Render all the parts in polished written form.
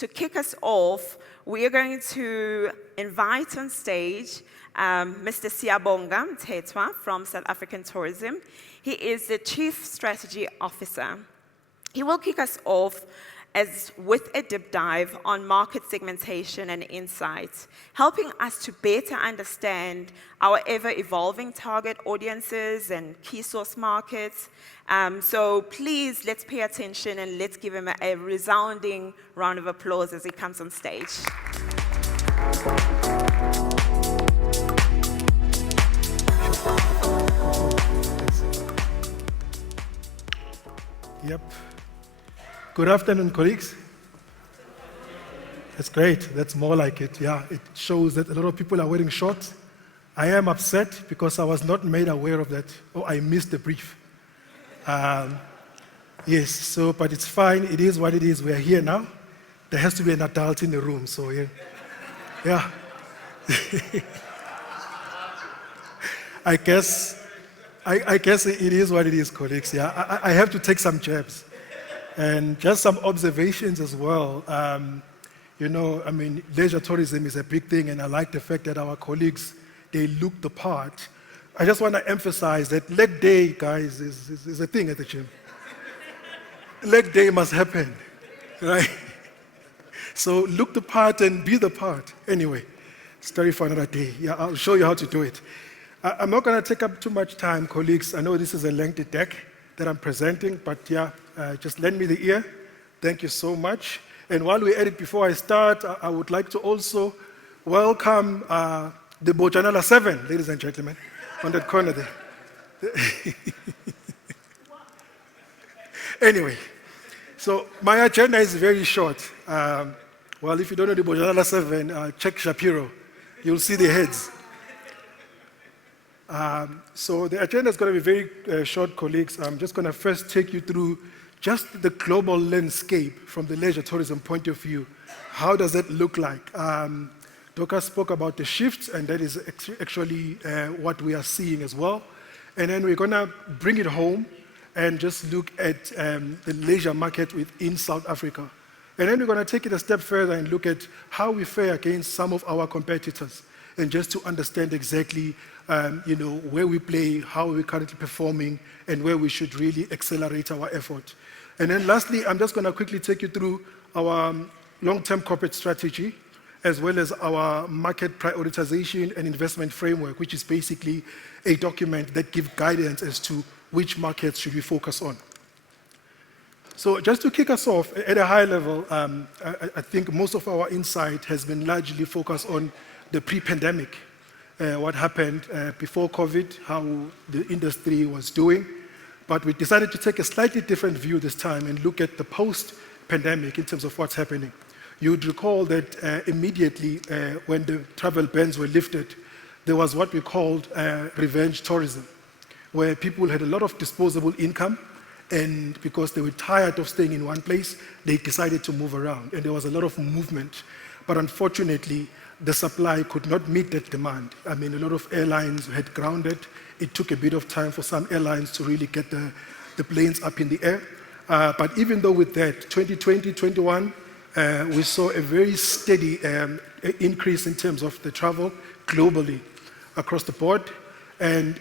To kick us off, we are going to invite on stage Mr. Siyabonga Mthethwa from South African Tourism. He is the Chief Strategy Officer. He will kick us off with a deep dive on market segmentation and insights, helping us to better understand our ever-evolving target audiences and key source markets. So please, let's pay attention and let's give him a resounding round of applause as he comes on stage. Yep. Good afternoon, colleagues. That's great. That's more like it. Yeah, it shows that a lot of people are wearing shorts. I am upset because I was not made aware of that. Oh, I missed the brief. Yes, so, but it's fine. It is what it is. We are here now. There has to be an adult in the room, so yeah. Yeah. I guess it is what it is, colleagues. Yeah, I have to take some jabs. And just some observations as well. Leisure tourism is a big thing, and I like the fact that our colleagues, they look the part. I just want to emphasize that leg day, guys, is a thing at the gym. Leg day must happen, right? So look the part and be the part. Anyway, story for another day. Yeah, I'll show you how to do it. I'm not going to take up too much time, colleagues. I know this is a lengthy deck that I'm presenting, but yeah, just lend me the ear. Thank you so much. And while we're at it, before I start, I would like to also welcome the Bojanala 7, ladies and gentlemen, on that corner there. Anyway, so my agenda is very short. Well, if you don't know the Bojanala 7, check Shapiro. You'll see the heads. So the agenda is going to be very short, colleagues. I'm just going to first take you through just the global landscape from the leisure tourism point of view. How does that look like? Doka spoke about the shifts, and that is actually what we are seeing as well. And then we're going to bring it home and just look at the leisure market within South Africa. And then we're going to take it a step further and look at how we fare against some of our competitors, and just to understand exactly where we play, how we're currently performing, and where we should really accelerate our effort. And then lastly, I'm just going to quickly take you through our long-term corporate strategy, as well as our market prioritization and investment framework, which is basically a document that gives guidance as to which markets should we focus on. So just to kick us off, at a high level, I think most of our insight has been largely focused on the pre-pandemic, what happened before COVID, how the industry was doing. But we decided to take a slightly different view this time and look at the post-pandemic in terms of what's happening. You would recall that immediately when the travel bans were lifted, there was what we called revenge tourism, where people had a lot of disposable income, and because they were tired of staying in one place, they decided to move around, and there was a lot of movement. But unfortunately, the supply could not meet that demand. I mean, a lot of airlines had grounded. It took a bit of time for some airlines to really get the planes up in the air. But even though with that, 2020, 21, we saw a very steady increase in terms of the travel globally across the board. And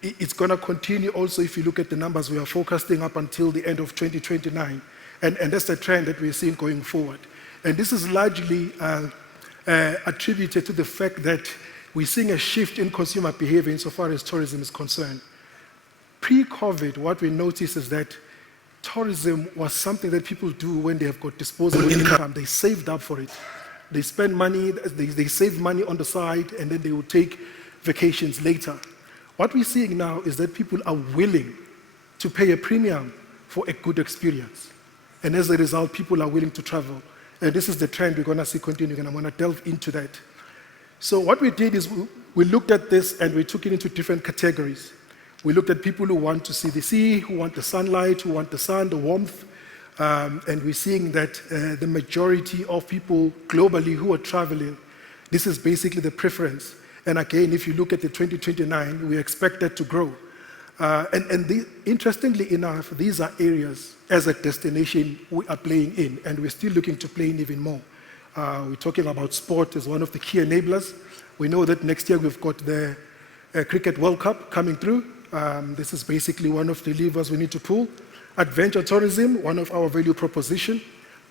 it's going to continue also if you look at the numbers we are forecasting up until the end of 2029. And that's the trend that we're seeing going forward. And this is largely attributed to the fact that we're seeing a shift in consumer behavior insofar as tourism is concerned. Pre-COVID, what we noticed is that tourism was something that people do when they have got disposable income. They saved up for it. They spend money, they save money on the side, and then they will take vacations later. What we're seeing now is that people are willing to pay a premium for a good experience. And as a result, people are willing to travel. And this is the trend we're going to see continuing, and I'm going to delve into that. So what we did is we looked at this and we took it into different categories. We looked at people who want to see the sea, who want the sunlight, who want the sun, the warmth. And we're seeing that the majority of people globally who are traveling, this is basically the preference. And again, if you look at the 2029, we expect that to grow. Interestingly enough, these are areas as a destination we are playing in, and we're still looking to play in even more. We're talking about sport as one of the key enablers. We know that next year we've got the Cricket World Cup coming through. This is basically one of the levers we need to pull. Adventure tourism, one of our value proposition.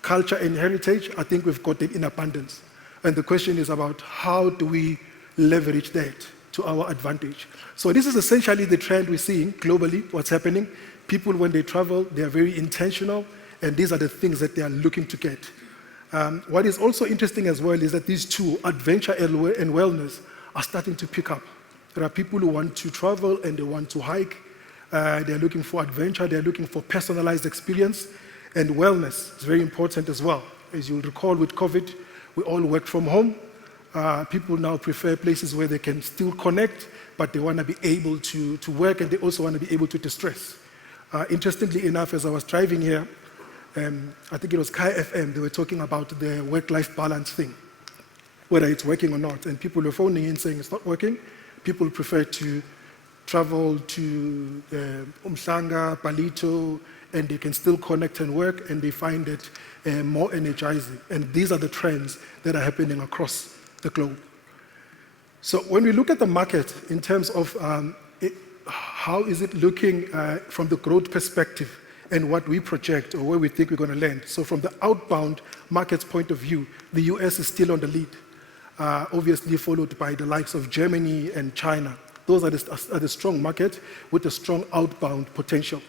Culture and heritage, I think we've got it in abundance. And the question is about how do we leverage that to our advantage. So this is essentially the trend we're seeing globally, what's happening. People, when they travel, they are very intentional, and these are the things that they are looking to get. What is also interesting as well is that these two, adventure and wellness, are starting to pick up. There are people who want to travel and they want to hike. They're looking for adventure, they're looking for personalized experience, and wellness is very important as well. As you'll recall with COVID, we all worked from home. People now prefer places where they can still connect, but they want to be able to work, and they also want to be able to distress. Interestingly enough, as I was driving here, I think it was Kai FM, they were talking about the work-life balance thing, whether it's working or not, and people were phoning in saying it's not working. People prefer to travel to Umhlanga, Palito, and they can still connect and work, and they find it more energizing. And these are the trends that are happening across the globe. So when we look at the market in terms of how is it looking from the growth perspective and what we project or where we think we're going to land. So from the outbound market's point of view, the US is still on the lead, obviously followed by the likes of Germany and China. Those are the strong market with a strong outbound potential.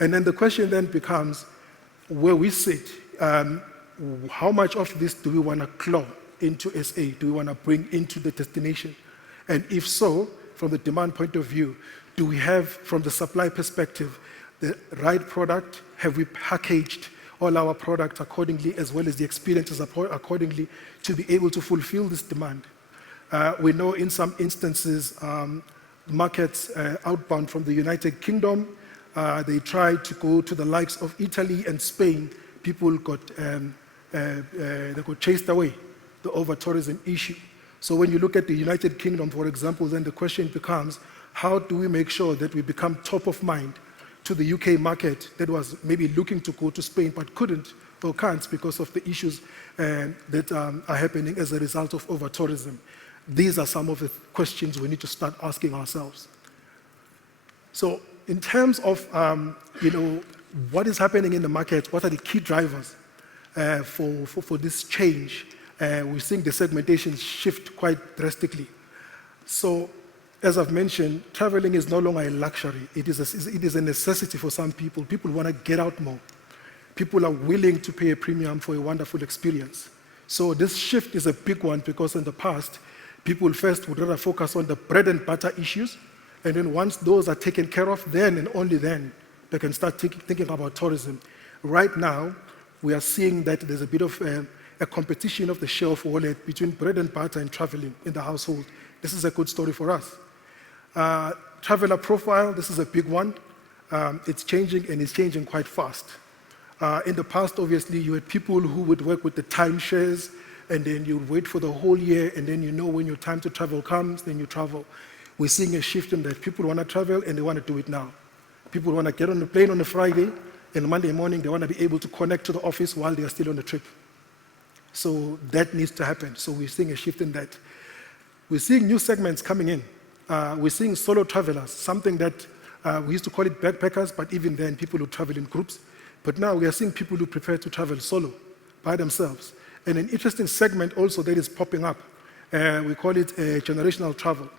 And then the question then becomes, where we sit, how much of this do we want to claw into SA? Do we want to bring into the destination? And if so, from the demand point of view, do we have, from the supply perspective, the right product? Have we packaged all our products accordingly, as well as the experiences accordingly, to be able to fulfill this demand? We know in some instances, markets outbound from the United Kingdom, they tried to go to the likes of Italy and Spain. People they got chased away, the over-tourism issue. So when you look at the United Kingdom, for example, then the question becomes, how do we make sure that we become top of mind to the UK market that was maybe looking to go to Spain but couldn't or can't because of the issues that are happening as a result of over-tourism? These are some of the questions we need to start asking ourselves. So in terms of what is happening in the market, what are the key drivers for this change? We're seeing the segmentation shift quite drastically. So as I've mentioned, traveling is no longer a luxury. It is a necessity for some people. People want to get out more. People are willing to pay a premium for a wonderful experience. So this shift is a big one because in the past, people first would rather focus on the bread and butter issues, and then once those are taken care of, then and only then they can start thinking about tourism. Right now, we are seeing that there's a bit of a competition of the share of wallet between bread and butter and traveling in the household. This is a good story for us. Traveler profile, this is a big one. It's changing, and it's changing quite fast. In the past, obviously, you had people who would work with the timeshares, and then you wait for the whole year, and then when your time to travel comes, then you travel. We're seeing a shift in that. People want to travel, and they want to do it now. People want to get on the plane on a Friday, and Monday morning, they want to be able to connect to the office while they are still on the trip. So that needs to happen. So we're seeing a shift in that. We're seeing new segments coming in. We're seeing solo travelers, something that we used to call it backpackers, but even then, people who travel in groups. But now we are seeing people who prefer to travel solo, by themselves. And an interesting segment also that is popping up, we call it generational travel.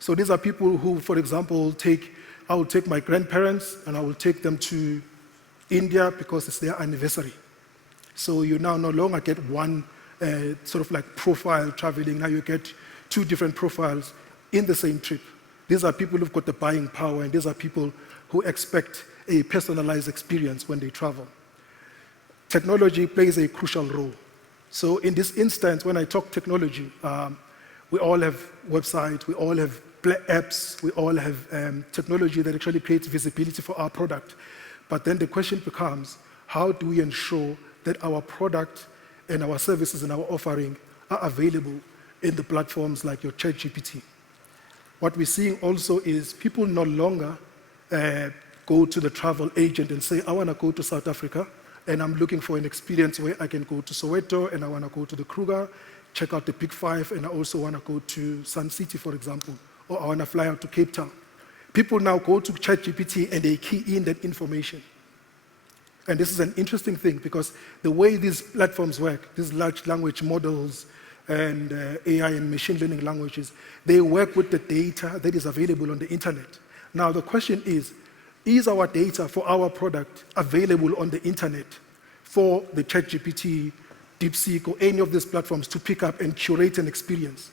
So these are people who, for example, I will take my grandparents and I will take them to India because it's their anniversary. So you now no longer get one sort of like profile traveling. Now you get two different profiles in the same trip. These are people who've got the buying power, and these are people who expect a personalized experience when they travel. Technology plays a crucial role. So in this instance, when I talk technology, we all have websites, we all have apps, we all have technology that actually creates visibility for our product. But then the question becomes, how do we ensure that our product and our services and our offering are available in the platforms like your ChatGPT? What we're seeing also is people no longer go to the travel agent and say, I want to go to South Africa, and I'm looking for an experience where I can go to Soweto, and I want to go to the Kruger, check out the Big Five, and I also want to go to Sun City, for example, or I want to fly out to Cape Town. People now go to ChatGPT and they key in that information. And this is an interesting thing because the way these platforms work, these large language models and AI and machine learning languages, they work with the data that is available on the internet. Now the question is our data for our product available on the internet for the ChatGPT, DeepSeek, or any of these platforms to pick up and curate an experience?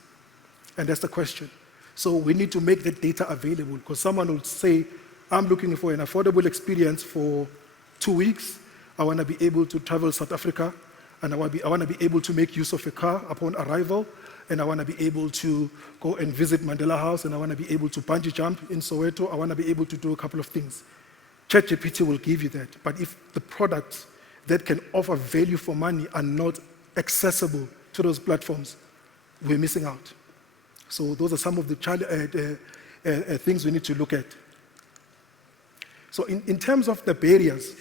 And that's the question. So we need to make that data available because someone will say, I'm looking for an affordable experience for 2 weeks. I want to be able to travel South Africa, and I want to be able to make use of a car upon arrival, and I want to be able to go and visit Mandela House, and I want to be able to bungee jump in Soweto. I want to be able to do a couple of things. ChatGPT will give you that. But if the products that can offer value for money are not accessible to those platforms, we're missing out. So those are some of the things we need to look at. So in terms of the barriers,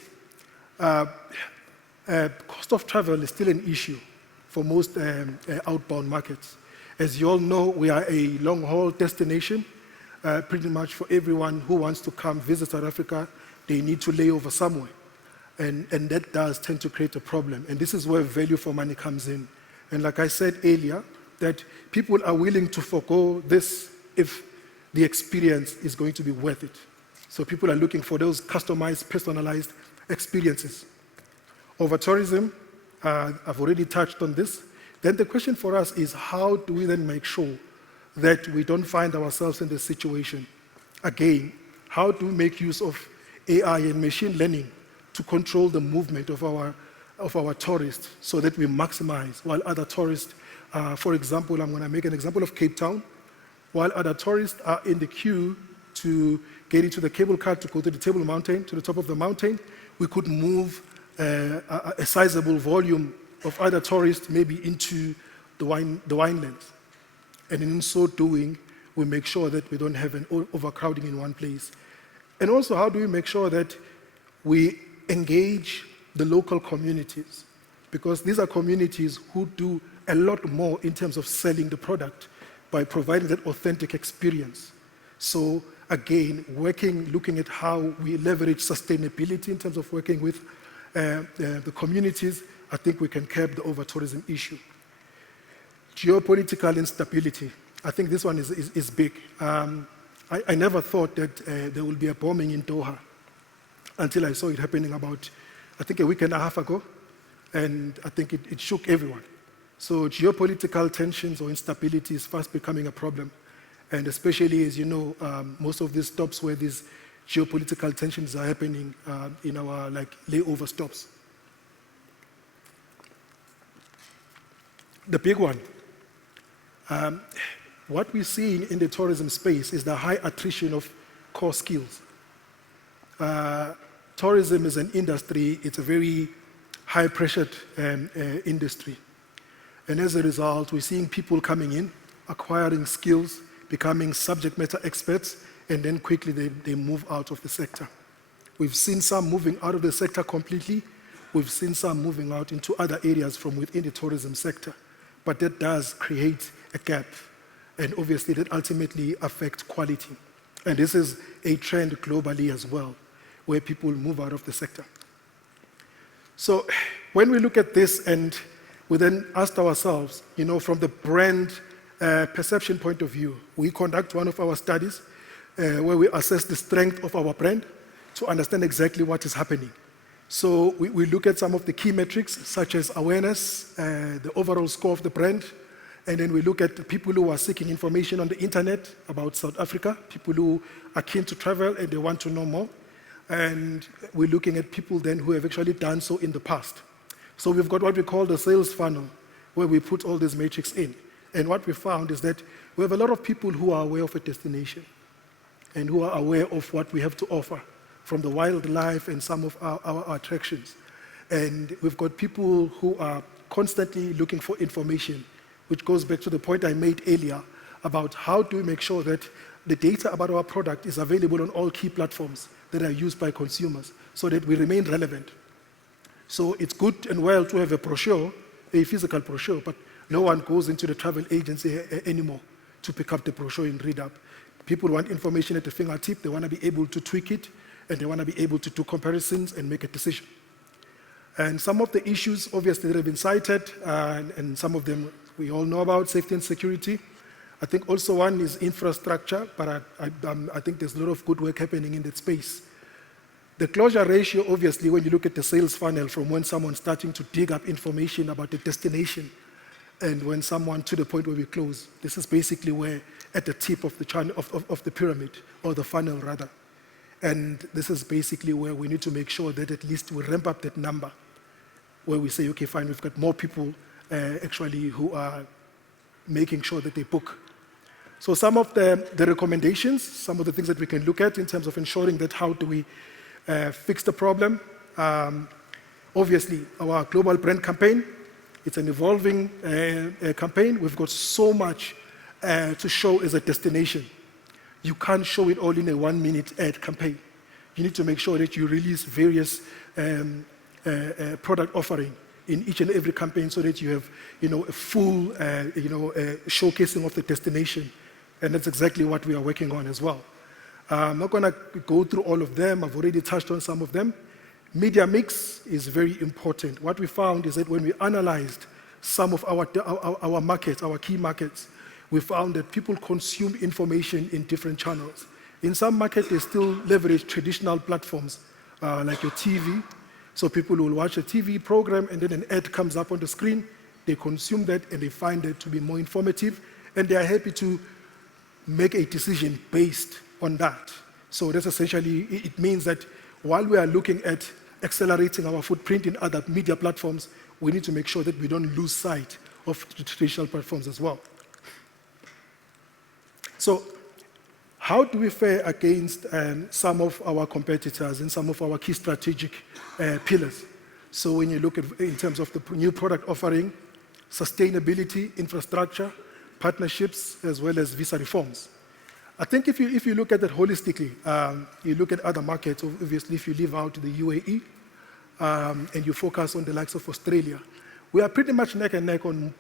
cost of travel is still an issue for most outbound markets. As you all know, we are a long-haul destination. Pretty much for everyone who wants to come visit South Africa, they need to lay over somewhere. And that does tend to create a problem. And this is where value for money comes in. And like I said earlier, that people are willing to forego this if the experience is going to be worth it. So people are looking for those customized, personalized experiences. Over tourism, I've already touched on this. Then the question for us is how do we then make sure that we don't find ourselves in this situation? Again, how do we make use of AI and machine learning to control the movement of our tourists so that we maximize while other tourists, for example, I'm going to make an example of Cape Town. While other tourists are in the queue to get into the cable car to go to the Table Mountain, to the top of the mountain, we could move a sizable volume of other tourists maybe into the winelands. And in so doing, we make sure that we don't have an overcrowding in one place. And also, how do we make sure that we engage the local communities? Because these are communities who do a lot more in terms of selling the product by providing that authentic experience. So again, looking at how we leverage sustainability in terms of working with the communities, I think we can curb the over-tourism issue. Geopolitical instability. I think this one is big. I never thought that there would be a bombing in Doha until I saw it happening about, I think, a week and a half ago, and I think it shook everyone. So geopolitical tensions or instability is fast becoming a problem, and especially, as you know, most of these stops where these geopolitical tensions are happening in our layover stops. The big one. What we're seeing in the tourism space is the high attrition of core skills. Tourism is an industry, it's a very high-pressured industry. And as a result, we're seeing people coming in, acquiring skills, becoming subject matter experts, and then quickly they move out of the sector. We've seen some moving out of the sector completely. We've seen some moving out into other areas from within the tourism sector. But that does create a gap. And obviously that ultimately affects quality. And this is a trend globally as well, where people move out of the sector. So when we look at this and we then asked ourselves, from the brand perception point of view, we conduct one of our studies where we assess the strength of our brand to understand exactly what is happening. So we look at some of the key metrics, such as awareness, the overall score of the brand, and then we look at the people who are seeking information on the internet about South Africa, people who are keen to travel and they want to know more. And we're looking at people then who have actually done so in the past. So we've got what we call the sales funnel, where we put all these metrics in. And what we found is that we have a lot of people who are aware of a destination and who are aware of what we have to offer from the wildlife and some of our attractions. And we've got people who are constantly looking for information, which goes back to the point I made earlier about how do we make sure that the data about our product is available on all key platforms that are used by consumers so that we remain relevant. So it's good and well to have a brochure, a physical brochure, but no one goes into the travel agency anymore to pick up the brochure and read up. People want information at the fingertip, they want to be able to tweak it, and they want to be able to do comparisons and make a decision. And some of the issues, obviously, that have been cited, and some of them we all know about, safety and security. I think also one is infrastructure, but I think there's a lot of good work happening in that space. The closure ratio, obviously, when you look at the sales funnel from when someone's starting to dig up information about the destination and when someone to the point where we close, this is basically where at the tip of the channel of the pyramid, or the funnel rather. And this is basically where we need to make sure that at least we ramp up that number, where we say, okay, fine, we've got more people actually who are making sure that they book. So some of the recommendations, some of the things that we can look at in terms of ensuring that how do we fix the problem. Obviously, our global brand campaign, it's an evolving campaign. We've got so much to show as a destination. You can't show it all in a 1-minute ad campaign. You need to make sure that you release various product offering in each and every campaign so that you have, a full, showcasing of the destination. And that's exactly what we are working on as well. I'm not going to go through all of them. I've already touched on some of them. Media mix is very important. What we found is that when we analyzed some of our markets, our key markets, we found that people consume information in different channels. In some markets, they still leverage traditional platforms like your TV. So people will watch a TV program and then an ad comes up on the screen. They consume that and they find it to be more informative, and they are happy to make a decision based on that. So that's essentially, it means that while we are looking at accelerating our footprint in other media platforms, we need to make sure that we don't lose sight of the traditional platforms as well. So how do we fare against some of our competitors and some of our key strategic pillars? So when you look at in terms of the new product offering, sustainability, infrastructure, partnerships, as well as visa reforms. I think if you look at that holistically, you look at other markets, obviously if you leave out the UAE and you focus on the likes of Australia, we are pretty much neck and neck on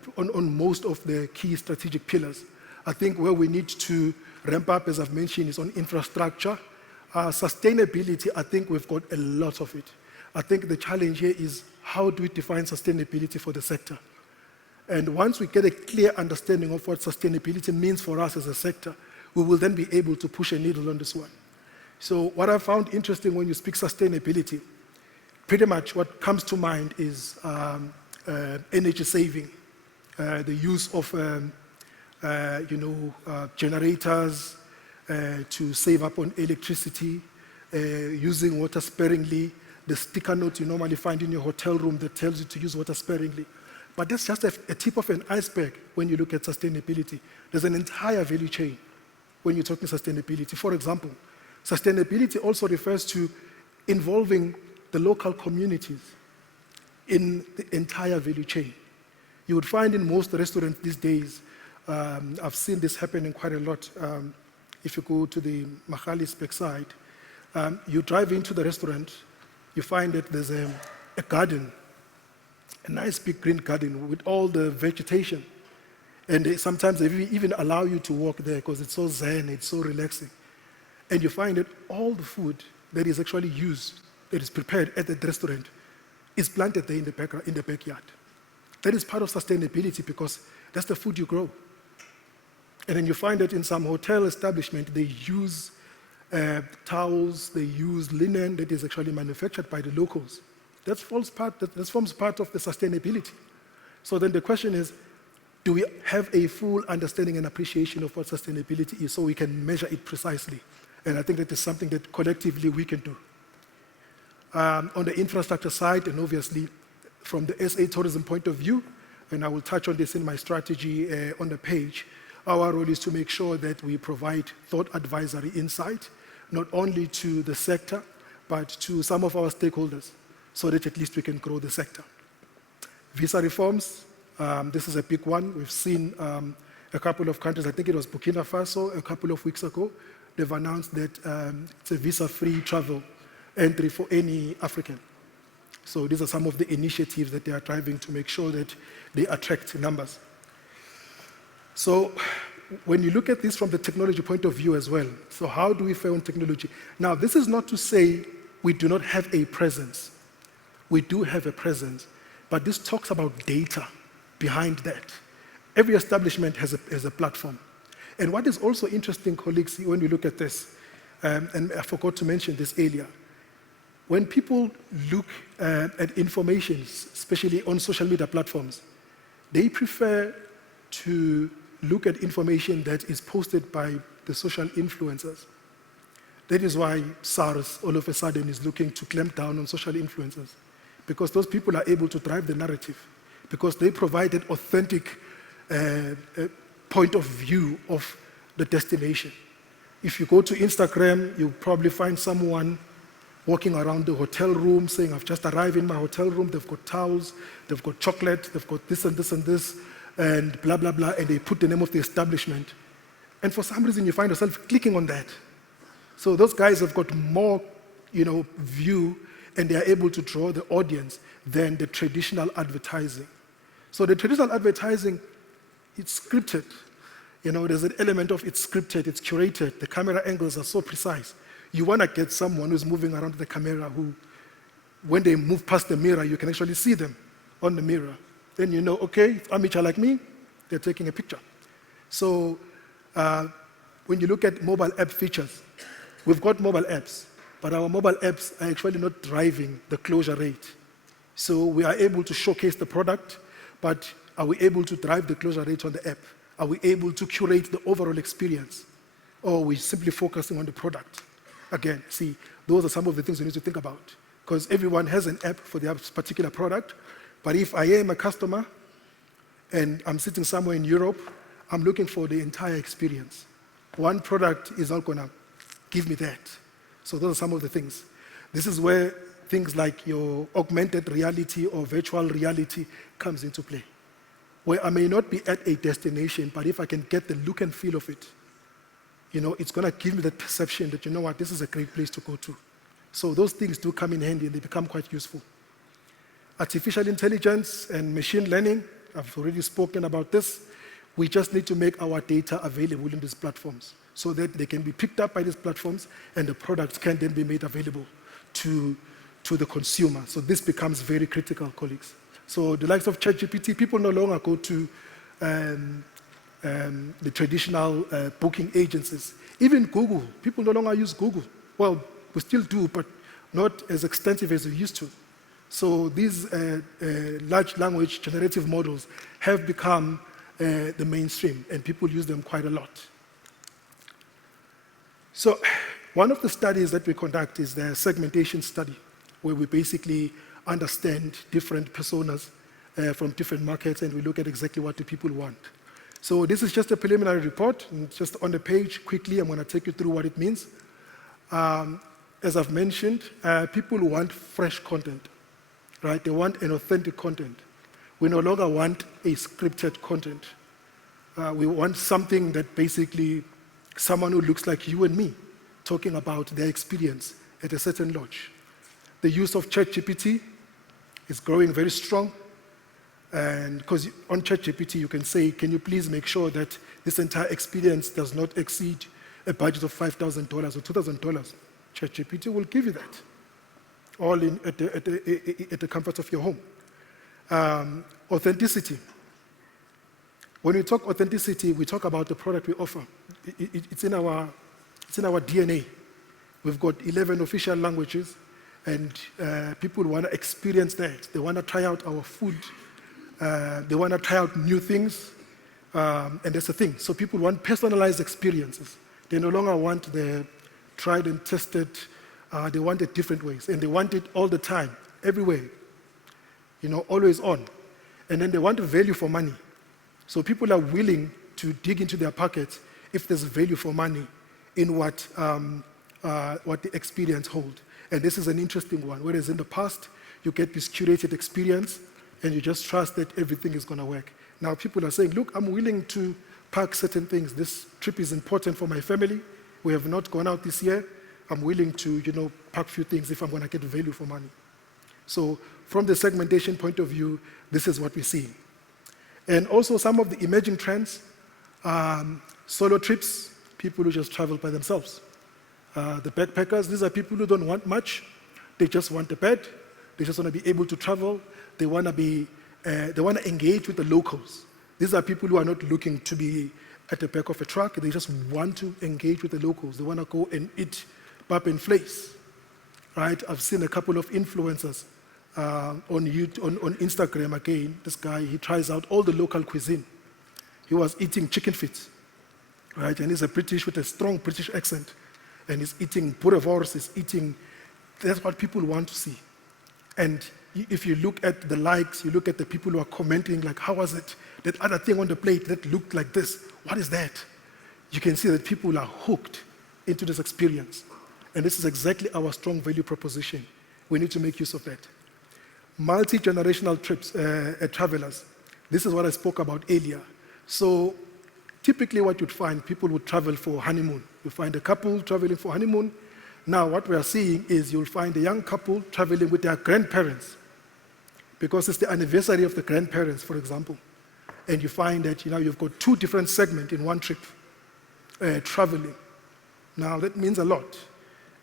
most of the key strategic pillars. I think where we need to ramp up, as I've mentioned, is on infrastructure. Sustainability, I think we've got a lot of it. I think the challenge here is how do we define sustainability for the sector? And once we get a clear understanding of what sustainability means for us as a sector, we will then be able to push a needle on this one. So what I found interesting when you speak sustainability, pretty much what comes to mind is energy saving, the use of generators to save up on electricity, using water sparingly, the sticker note you normally find in your hotel room that tells you to use water sparingly. But that's just a tip of an iceberg when you look at sustainability. There's an entire value chain when you're talking sustainability. For example, sustainability also refers to involving the local communities in the entire value chain. You would find in most restaurants these days, I've seen this happening quite a lot. If you go to the Mahalis backside, you drive into the restaurant, you find that there's a garden, a nice big green garden with all the vegetation. And sometimes they even allow you to walk there because it's so zen, it's so relaxing. And you find that all the food that is actually used, that is prepared at the restaurant, is planted there in the backyard. That is part of sustainability because that's the food you grow. And then you find that in some hotel establishment, they use towels, they use linen that is actually manufactured by the locals. That forms part of the sustainability. So then the question is, do we have a full understanding and appreciation of what sustainability is so we can measure it precisely? And I think that is something that collectively we can do. On the infrastructure side, and obviously from the SA tourism point of view, and I will touch on this in my strategy on the page, our role is to make sure that we provide thought advisory insight, not only to the sector, but to some of our stakeholders, so that at least we can grow the sector. Visa reforms, this is a big one. We've seen A couple of countries, I think it was Burkina Faso, a couple of weeks ago, they've announced that it's a visa-free travel entry for any African. So these are some of the initiatives that they are driving to make sure that they attract numbers. So when you look at this from the technology point of view as well, so how do we fare on technology? Now, this is not to say we do not have a presence. We do have a presence, but this talks about data behind that. Every establishment has a platform. And what is also interesting, colleagues, when we look at this, and I forgot to mention this earlier, when people look at information, especially on social media platforms, they prefer to look at information that is posted by the social influencers. That is why SARS all of a sudden is looking to clamp down on social influencers, because those people are able to drive the narrative, because they provide an authentic point of view of the destination. If you go to Instagram, you'll probably find someone walking around the hotel room saying, I've just arrived in my hotel room, they've got towels, they've got chocolate, they've got this and this and this, and blah, blah, blah, and they put the name of the establishment. And for some reason, you find yourself clicking on that. So those guys have got more, view, and they are able to draw the audience than the traditional advertising. So the traditional advertising, it's scripted. There's an element of it's scripted, it's curated. The camera angles are so precise. You want to get someone who's moving around the camera who, when they move past the mirror, you can actually see them on the mirror. Then you know, okay, if amateur like me, they're taking a picture. So when you look at mobile app features, we've got mobile apps, but our mobile apps are actually not driving the closure rate. So we are able to showcase the product, but are we able to drive the closure rate on the app? Are we able to curate the overall experience? Or are we simply focusing on the product? Again, see, those are some of the things we need to think about, because everyone has an app for their particular product. But if I am a customer and I'm sitting somewhere in Europe, I'm looking for the entire experience. One product is not going to give me that. So those are some of the things. This is where things like your augmented reality or virtual reality comes into play, where I may not be at a destination, but if I can get the look and feel of it, it's going to give me that perception that, this is a great place to go to. So those things do come in handy and they become quite useful. Artificial intelligence and machine learning, I've already spoken about this. We just need to make our data available in these platforms so that they can be picked up by these platforms and the products can then be made available to the consumer. So this becomes very critical, colleagues. So the likes of ChatGPT, people no longer go to the traditional booking agencies. Even Google, people no longer use Google. Well, we still do, but not as extensive as we used to. So these large language generative models have become the mainstream, and people use them quite a lot. So one of the studies that we conduct is the segmentation study, where we basically understand different personas from different markets, and we look at exactly what do people want. So this is just a preliminary report, and just on the page, quickly, I'm going to take you through what it means. As I've mentioned, people want fresh content, right? They want an authentic content. We no longer want a scripted content. We want something that basically someone who looks like you and me talking about their experience at a certain lodge. The use of ChatGPT is growing very strong. And because on ChatGPT, you can say, can you please make sure that this entire experience does not exceed a budget of $5,000 or $2,000? ChatGPT will give you that, all in at the comfort of your home. Authenticity. When we talk authenticity, we talk about the product we offer. It's in our DNA. We've got 11 official languages, and people want to experience that. They want to try out our food. They want to try out new things, and that's the thing. So people want personalized experiences. They no longer want the tried and tested. They want it different ways, and they want it all the time, everywhere, always on. And then they want value for money. So people are willing to dig into their pockets if there's value for money in what the experience holds. And this is an interesting one, whereas in the past, you get this curated experience, and you just trust that everything is going to work. Now people are saying, look, I'm willing to park certain things. This trip is important for my family. We have not gone out this year. I'm willing to, park a few things if I'm going to get value for money. So from the segmentation point of view, this is what we see. And also some of the emerging trends, solo trips, people who just travel by themselves. The backpackers, these are people who don't want much. They just want a bed. They just want to be able to travel. They want to engage with the locals. These are people who are not looking to be at the back of a truck. They just want to engage with the locals. They want to go and eat pap and vleis, right? I've seen a couple of influencers on Instagram again. This guy, he tries out all the local cuisine. He was eating chicken feet, right? And he's a British with a strong British accent. And he's eating boerewors, he's eating, that's what people want to see. And if you look at the likes, you look at the people who are commenting, like, how was it? That other thing on the plate that looked like this, what is that? You can see that people are hooked into this experience. And this is exactly our strong value proposition. We need to make use of that. Multi-generational trips, travelers. This is what I spoke about earlier. So typically what you'd find, people would travel for honeymoon. You find a couple traveling for honeymoon. Now what we are seeing is you'll find a young couple traveling with their grandparents because it's the anniversary of the grandparents, for example. And you find that you've got two different segments in one trip, traveling. Now that means a lot.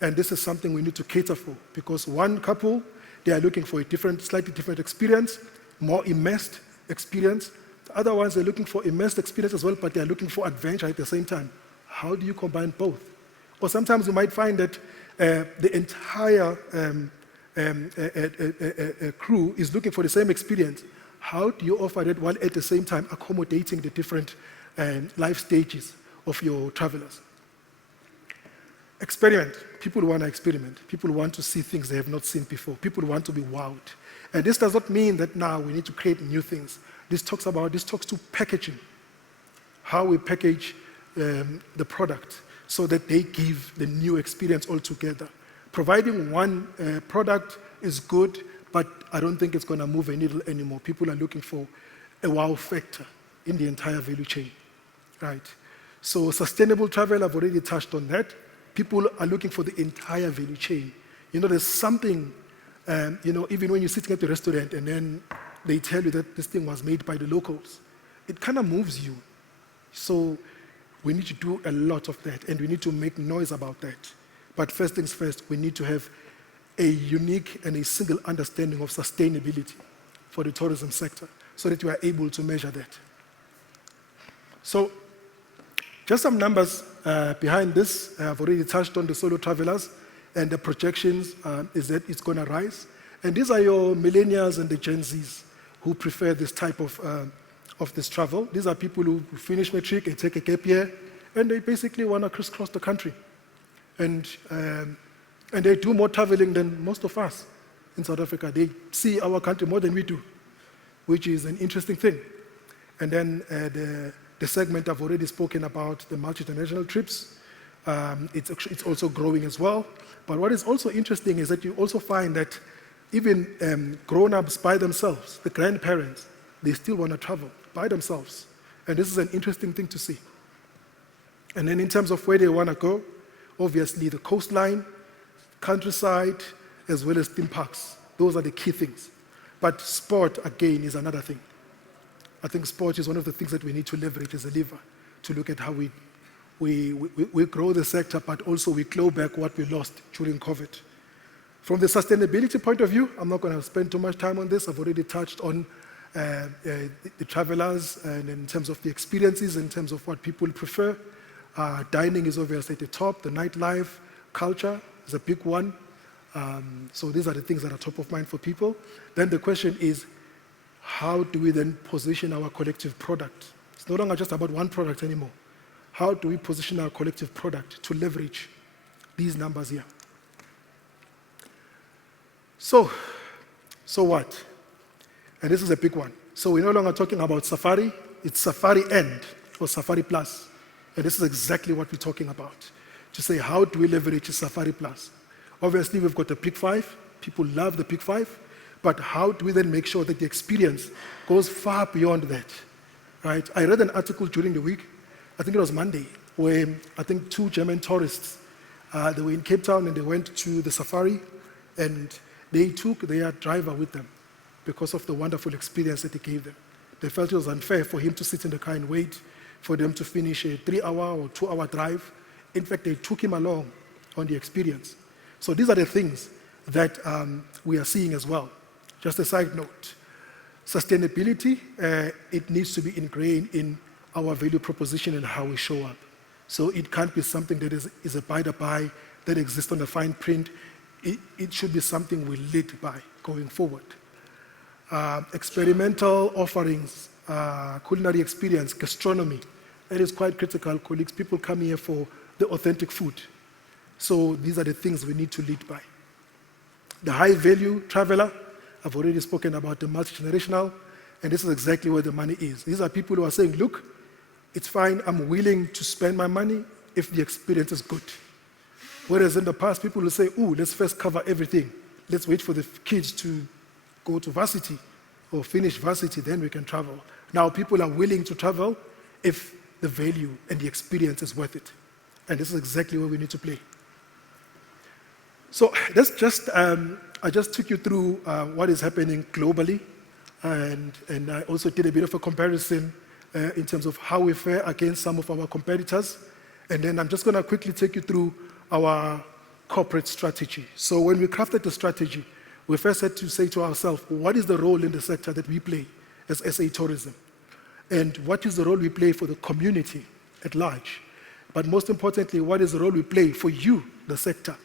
And this is something we need to cater for because one couple, they are looking for a slightly different experience, more immersed experience. The other ones, they're looking for immersed experience as well, but they're looking for adventure at the same time. How do you combine both? Or sometimes you might find that the entire crew is looking for the same experience. How do you offer that while at the same time accommodating the different life stages of your travelers? Experiment. People want to experiment. People want to see things they have not seen before. People want to be wowed. And this does not mean that now we need to create new things. This talks to packaging. How we package the product so that they give the new experience altogether. Providing one product is good, but I don't think it's going to move a needle anymore. People are looking for a wow factor in the entire value chain, right? So sustainable travel, I've already touched on that. People are looking for the entire value chain. There's something, even when you're sitting at the restaurant and then they tell you that this thing was made by the locals, it kind of moves you. So we need to do a lot of that, and we need to make noise about that. But first things first, we need to have a unique and a single understanding of sustainability for the tourism sector so that we are able to measure that. So just some numbers behind this. I've already touched on the solo travelers, and the projections is that it's going to rise. And these are your millennials and the Gen Zs who prefer this type of this travel. These are people who finish matric and take a gap year, and they basically want to crisscross the country. And they do more traveling than most of us in South Africa. They see our country more than we do, which is an interesting thing. And then the segment I've already spoken about, the multi-generational trips, it's also growing as well. But what is also interesting is that you also find that even grown-ups by themselves, the grandparents, they still want to travel by themselves. And this is an interesting thing to see. And then in terms of where they want to go, obviously the coastline, countryside, as well as theme parks. Those are the key things. But sport, again, is another thing. I think sport is one of the things that we need to leverage as a lever to look at how we grow the sector, but also we claw back what we lost during COVID. From the sustainability point of view, I'm not going to spend too much time on this. I've already touched on the travelers and in terms of the experiences, in terms of what people prefer. Dining is obviously at the top. The nightlife, culture is a big one. So these are the things that are top of mind for people. Then the question is, how do we then position our collective product? It's no longer just about one product anymore. How do we position our collective product to leverage these numbers here? So what? And this is a big one. So we're no longer talking about Safari, it's Safari End or Safari Plus. And this is exactly what we're talking about. To say, how do we leverage Safari Plus? Obviously, we've got the Pick 5. People love the Pick 5. But how do we then make sure that the experience goes far beyond that, right? I read an article during the week I think it was Monday, where I think 2 German tourists, they were in Cape Town and they went to the safari, and they took their driver with them because of the wonderful experience that he gave them. They felt it was unfair for him to sit in the car and wait for them to finish a 3-hour or 2-hour drive. In fact, they took him along on the experience. So these are the things that we are seeing as well. Just a side note, sustainability, it needs to be ingrained in our value proposition and how we show up. So it can't be something that is a by-the-by that exists on the fine print. It should be something we lead by going forward. Experimental offerings, culinary experience, gastronomy, that is quite critical, colleagues. People come here for the authentic food. So these are the things we need to lead by. The high-value traveler, I've already spoken about the multi-generational, and this is exactly where the money is. These are people who are saying, look, it's fine, I'm willing to spend my money if the experience is good. Whereas in the past, people will say, ooh, let's first cover everything. Let's wait for the kids to go to varsity or finish varsity, then we can travel. Now people are willing to travel if the value and the experience is worth it. And this is exactly where we need to play. So that's just, I just took you through what is happening globally, and I also did a bit of a comparison in terms of how we fare against some of our competitors. And then I'm just going to quickly take you through our corporate strategy. So when we crafted the strategy, we first had to say to ourselves, what is the role in the sector that we play as SA Tourism? And what is the role we play for the community at large? But most importantly, what is the role we play for you, the sector?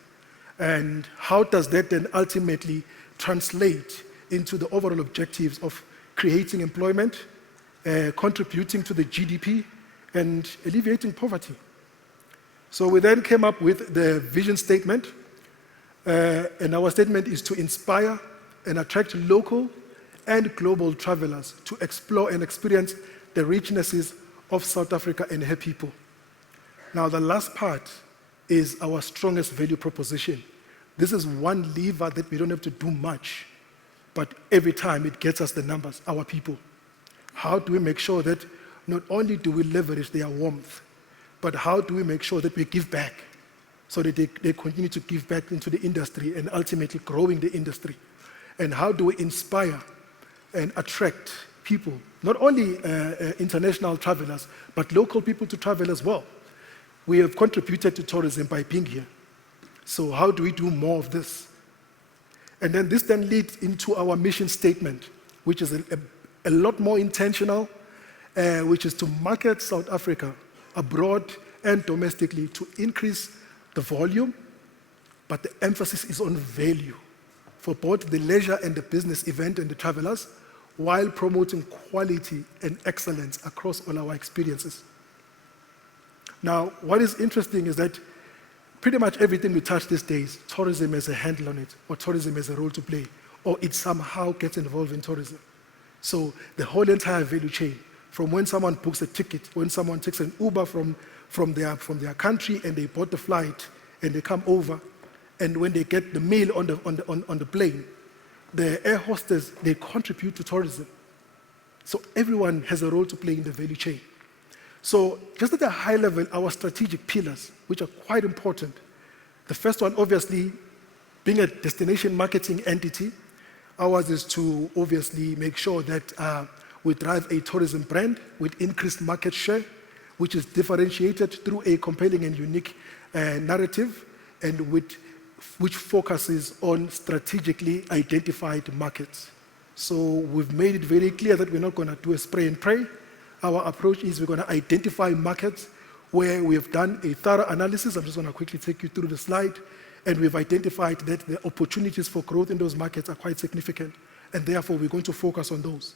And how does that then ultimately translate into the overall objectives of creating employment, contributing to the GDP, and alleviating poverty? So we then came up with the vision statement, and our statement is to inspire and attract local and global travelers to explore and experience the richnesses of South Africa and her people. Now, the last part is our strongest value proposition. This is one lever that we don't have to do much, but every time it gets us the numbers, our people. How do we make sure that not only do we leverage their warmth, but how do we make sure that we give back so that they continue to give back into the industry and ultimately growing the industry? And how do we inspire and attract people, not only international travelers, but local people to travel as well? We have contributed to tourism by being here. So how do we do more of this? And then this then leads into our mission statement, which is a lot more intentional, which is to market South Africa abroad and domestically to increase the volume, but the emphasis is on value for both the leisure and the business event and the travelers, while promoting quality and excellence across all our experiences. Now, what is interesting is that pretty much everything we touch these days, tourism has a handle on it, or tourism has a role to play, or it somehow gets involved in tourism. So the whole entire value chain, from when someone books a ticket, when someone takes an Uber from their country and they bought the flight and they come over, and when they get the meal on the plane, the air hostess, they contribute to tourism. So everyone has a role to play in the value chain. So just at a high level, our strategic pillars, which are quite important. The first one, obviously, being a destination marketing entity, ours is to obviously make sure that we drive a tourism brand with increased market share, which is differentiated through a compelling and unique narrative, and which focuses on strategically identified markets. So we've made it very clear that we're not going to do a spray and pray. Our approach is we're going to identify markets where we have done a thorough analysis. I'm just going to quickly take you through the slide. And we've identified that the opportunities for growth in those markets are quite significant. And therefore, we're going to focus on those.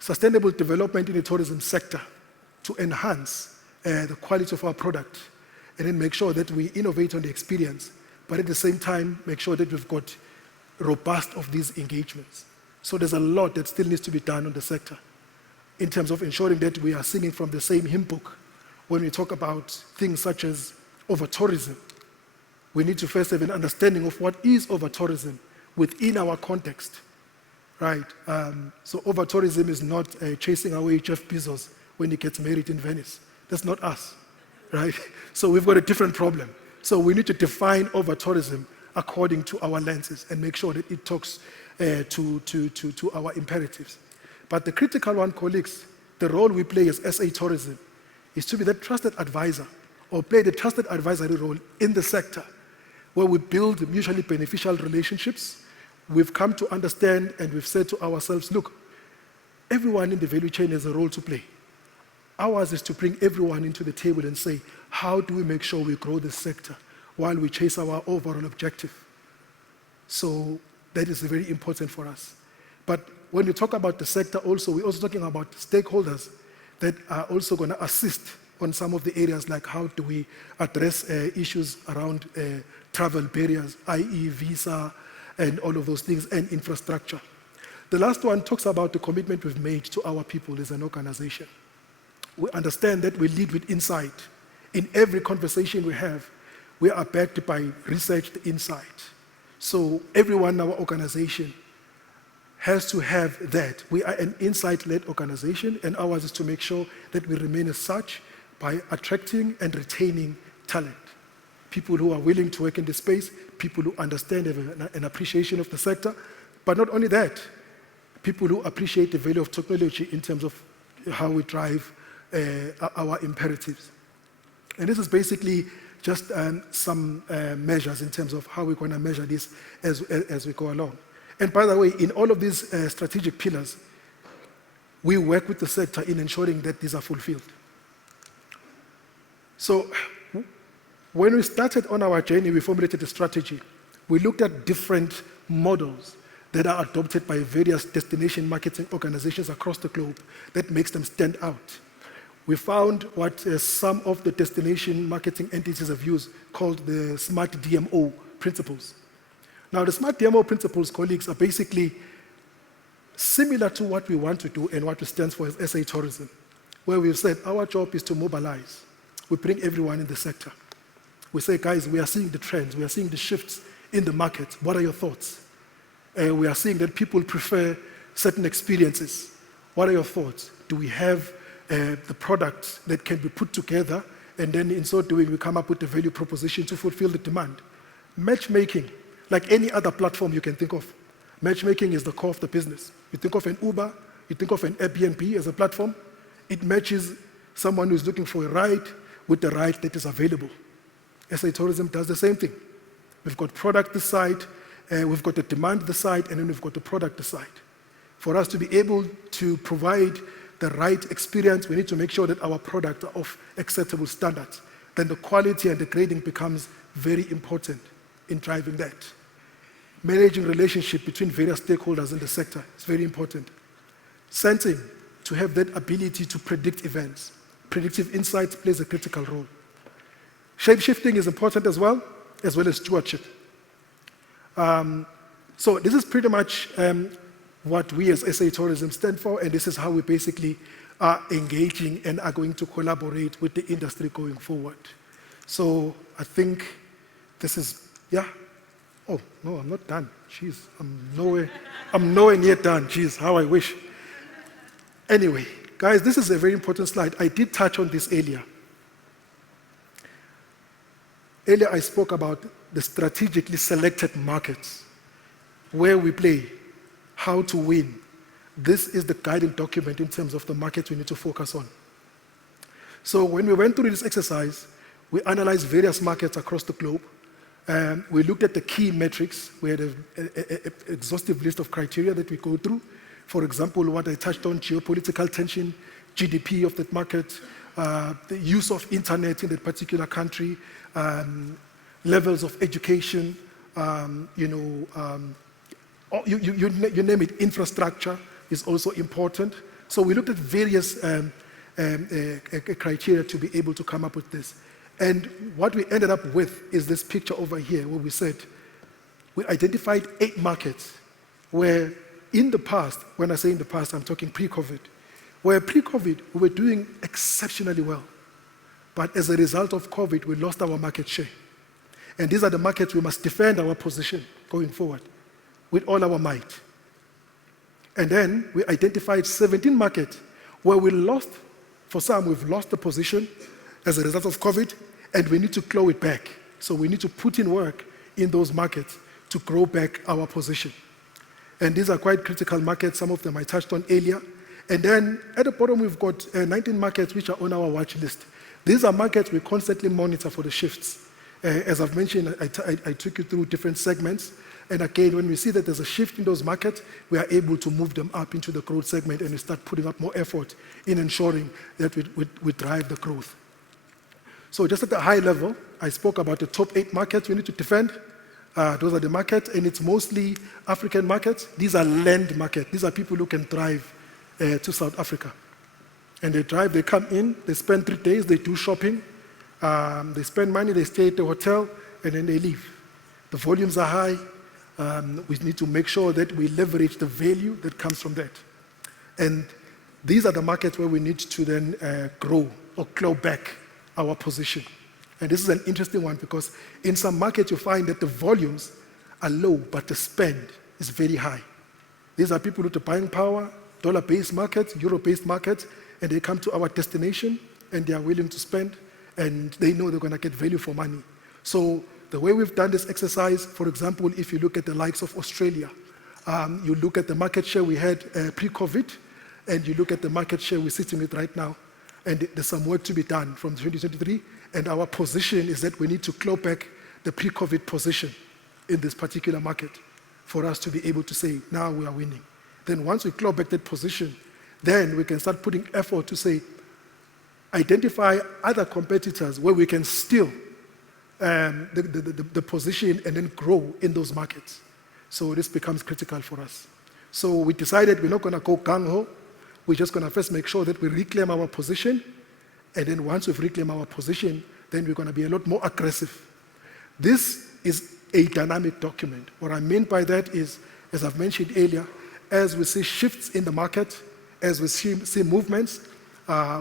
Sustainable development in the tourism sector to enhance the quality of our product, and then make sure that we innovate on the experience, but at the same time, make sure that we've got robust of these engagements. So there's a lot that still needs to be done on the sector in terms of ensuring that we are singing from the same hymn book. When we talk about things such as over-tourism, we need to first have an understanding of what is over-tourism within our context, right? So over-tourism is not chasing away Jeff Bezos when he gets married in Venice. That's not us, right? So we've got a different problem. So we need to define over-tourism according to our lenses and make sure that it talks to our imperatives. But the critical one, colleagues, the role we play as SA Tourism is to be the trusted advisor or play the trusted advisory role in the sector where we build mutually beneficial relationships. We've come to understand and we've said to ourselves, look, everyone in the value chain has a role to play. Ours is to bring everyone into the table and say, how do we make sure we grow this sector while we chase our overall objective? So that is very important for us. But when we talk about the sector also, we're also talking about stakeholders that are also going to assist on some of the areas, like how do we address issues around travel barriers, i.e. visa, and all of those things, and infrastructure. The last one talks about the commitment we've made to our people as an organization. We understand that we lead with insight. In every conversation we have, we are backed by researched insight. So everyone in our organization has to have that. We are an insight-led organization, and ours is to make sure that we remain as such by attracting and retaining talent. People who are willing to work in this space, people who understand an appreciation of the sector, but not only that, people who appreciate the value of technology in terms of how we drive our imperatives. And this is basically just some measures in terms of how we're going to measure this as we go along. And by the way, in all of these strategic pillars, we work with the sector in ensuring that these are fulfilled. So when we started on our journey, we formulated a strategy. We looked at different models that are adopted by various destination marketing organizations across the globe that makes them stand out. We found what some of the destination marketing entities have used called the SMART DMO principles. Now, the SMART DMO principles, colleagues, are basically similar to what we want to do and what it stands for as SA Tourism, where we've said our job is to mobilize. We bring everyone in the sector. We say, guys, we are seeing the trends, we are seeing the shifts in the market. What are your thoughts? We are seeing that people prefer certain experiences. What are your thoughts? Do we have the products that can be put together, and then in so doing, we come up with a value proposition to fulfill the demand? Matchmaking, like any other platform you can think of. Matchmaking is the core of the business. You think of an Uber, you think of an Airbnb as a platform. It matches someone who's looking for a ride with the ride that is available. SA Tourism does the same thing. We've got product this side, we've got the demand this side, and then we've got the product this side. For us to be able to provide the right experience, we need to make sure that our products are of acceptable standards. Then the quality and the grading becomes very important in driving that. Managing relationship between various stakeholders in the sector is very important. Sensing, to have that ability to predict events. Predictive insight plays a critical role. Shape-shifting is important as well as stewardship. So this is pretty much what we as SA Tourism stand for, and this is how we basically are engaging and are going to collaborate with the industry going forward. So I think this is, yeah. Oh, no, I'm not done. Jeez, I'm nowhere near done. Jeez, how I wish. Anyway, guys, this is a very important slide. I did touch on this earlier. Earlier, I spoke about the strategically selected markets, where we play, how to win. This is the guiding document in terms of the markets we need to focus on. So when we went through this exercise, we analyzed various markets across the globe. We looked at the key metrics. We had an exhaustive list of criteria that we go through. For example, what I touched on, geopolitical tension, GDP of that market, the use of internet in that particular country, levels of education, you name it, infrastructure is also important. So we looked at various criteria to be able to come up with this. And what we ended up with is this picture over here, where we said, we identified 8 markets where in the past, when I say in the past, I'm talking pre-COVID, where pre-COVID we were doing exceptionally well. But as a result of COVID, we lost our market share. And these are the markets we must defend our position going forward with all our might. And then we identified 17 markets where we lost For some, we've lost the position as a result of COVID, and we need to claw it back. So we need to put in work in those markets to grow back our position. And these are quite critical markets. Some of them I touched on earlier. And then at the bottom, we've got 19 markets which are on our watch list. These are markets we constantly monitor for the shifts. As I've mentioned, I took you through different segments. And again, when we see that there's a shift in those markets, we are able to move them up into the growth segment, and we start putting up more effort in ensuring that we drive the growth. So just at the high level, I spoke about the top 8 markets we need to defend. Those are the markets, and it's mostly African markets. These are land markets. These are people who can drive to South Africa. And they drive, they come in, they spend 3 days, they do shopping, they spend money, they stay at the hotel, and then they leave. The volumes are high. We need to make sure that we leverage the value that comes from that. And these are the markets where we need to then grow or claw back our position. And this is an interesting one because in some markets you find that the volumes are low, but the spend is very high. These are people with the buying power, dollar-based markets, euro-based markets, and they come to our destination and they are willing to spend, and they know they're going to get value for money. So the way we've done this exercise, for example, if you look at the likes of Australia, you look at the market share we had pre-COVID, and you look at the market share we're sitting with right now, and there's some work to be done from 2023, and our position is that we need to claw back the pre-COVID position in this particular market for us to be able to say, now we are winning. Then once we claw back that position, then we can start putting effort to say, identify other competitors where we can steal the position and then grow in those markets. So this becomes critical for us. So we decided we're not going to go gung-ho. We're just going to first make sure that we reclaim our position. And then once we've reclaimed our position, then we're going to be a lot more aggressive. This is a dynamic document. What I mean by that is, as I've mentioned earlier, as we see shifts in the market, as we see movements,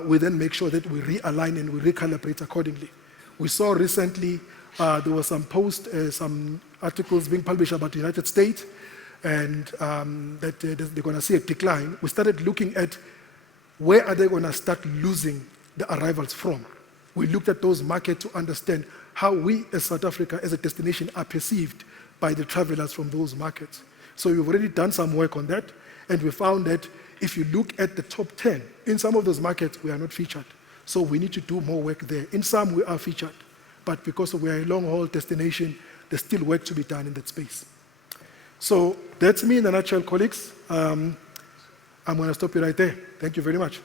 we then make sure that we realign and we recalibrate accordingly. We saw recently there were some posts, some articles being published about the United States, and that they're going to see a decline. We started looking at where are they going to start losing the arrivals from. We looked at those markets to understand how we as South Africa as a destination are perceived by the travelers from those markets. So we've already done some work on that, and we found that if you look at the top 10, in some of those markets we are not featured. So we need to do more work there. In some we are featured, but because we are a long-haul destination, there's still work to be done in that space. So that's me in a nutshell, colleagues. I'm going to stop you right there. Thank you very much.